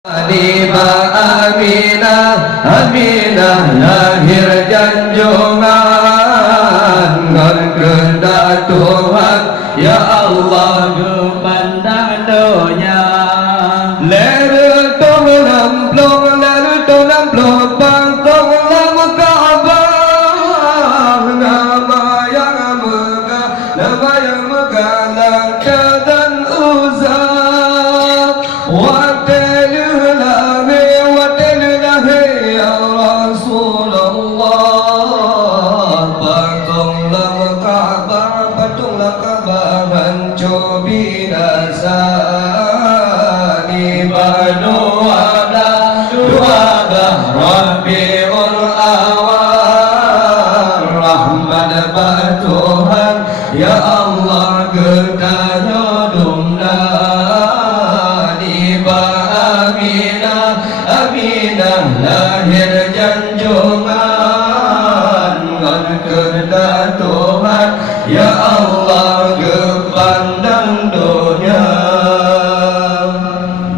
Tiba Aminah, Aminah lahir janjungan ngan kehendak Tuhan, ya Allah kepandang donya. Leru tong lamplong, leru tong lamplong, pantong lam Ka'bah. Nama yang megah, nama yang megah, Lata dan Uzza. Tuhan, ya Allah ketanya dumna. Tiba Aminah, Aminah lahir janjungan ngan kehendak Tuhan, ya Allah.